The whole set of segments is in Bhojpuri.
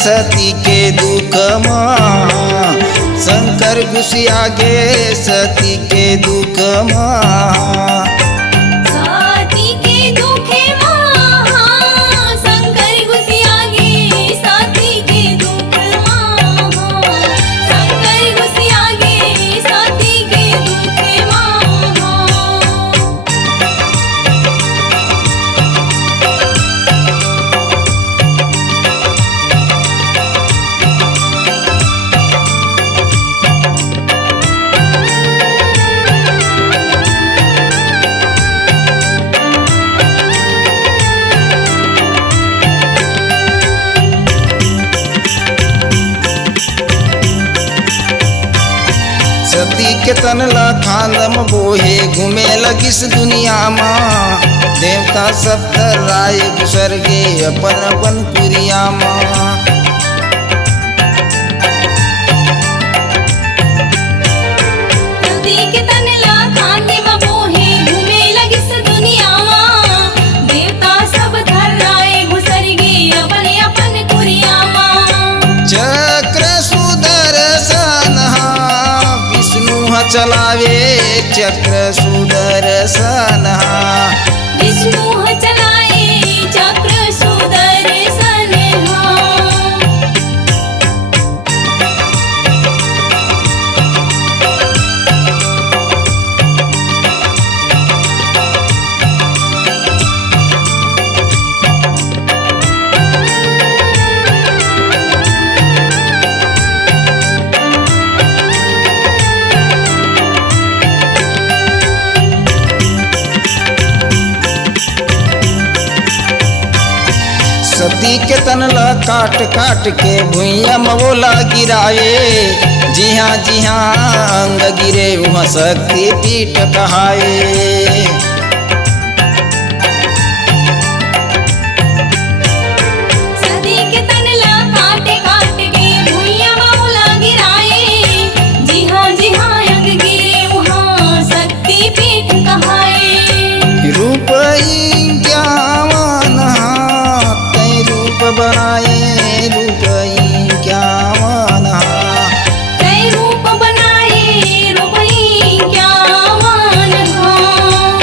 सती के दुख माँ, शंकर घुसिया गे सती के दुख माँ। सती के दुखे माँ, शंकर घुसिया गे सती के दुख माँ, शंकर घुसिया गे सती के दुख माँ। सती के तनला खांदम बोहे घूमे लगिस दुनिया माँ, देवता सब राय गुसर गे अपन अपन पुरिया माँ। सती के तनला खांदे में बोहे घूमे लगिस दुनिया माँ, देवता सब धर्राए घुसर गे अपन अपन कुरिया माँ। चक्र सुदर्शन विष्णु चलावे, चक्र सुदर्शन विष्णु चलाए चक्र सुदर्शन हाँ। सती के तनला काट काट के भुइया मवोला गिराए, जी हाँ अंग गिरे वहाँ शक्ति पीठ कहाए। सती के तनला काट काट के भुइया मौला गिराए, जी हाँ अंग गिरे वहाँ शक्ति पीठ कहाए। रूप ज्ञान तय रूप बनाए, रूप ज्ञान तय रूप बनाए रूपई क्या मान हाँ।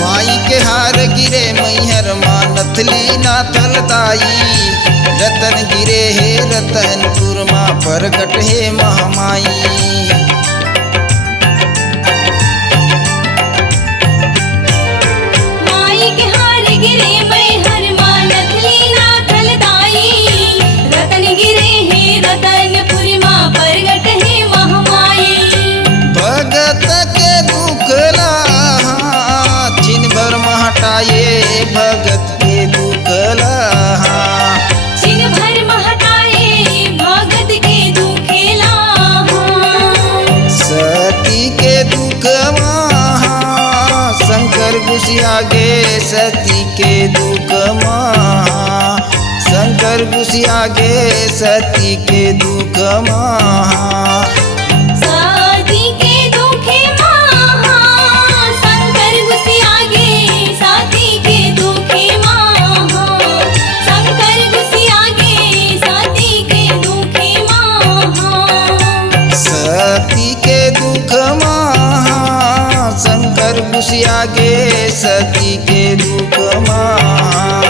माई के हार गिरे मैहर माँ नथली नाथल दाई, रतन गिरे हे रतनपुर माँ प्रगट हे महामाई। माई के हार गिरे मैहर माँ नथली नाथल दाई, रतन गिरे हे रतनपुर माँ प्रगट हे महामाई। भगत के दुख लाहा छिन भर में हटाए, भगत के दुख लाहा छिन भर में हटाए भगत के दुखेला हाँ। सती के दुख महा, शंकर घुसिया गे सती के दुख महा, शंकर घुसिया गे सती के दुख महा। सती के दुखे माँ, शंकर घुसिया गे सती के दुखे माँ, शंकर घुसिया गे सती के दुखे माँ। सती के दुख महा, शंकर घुसिया गे सती के दुख महा।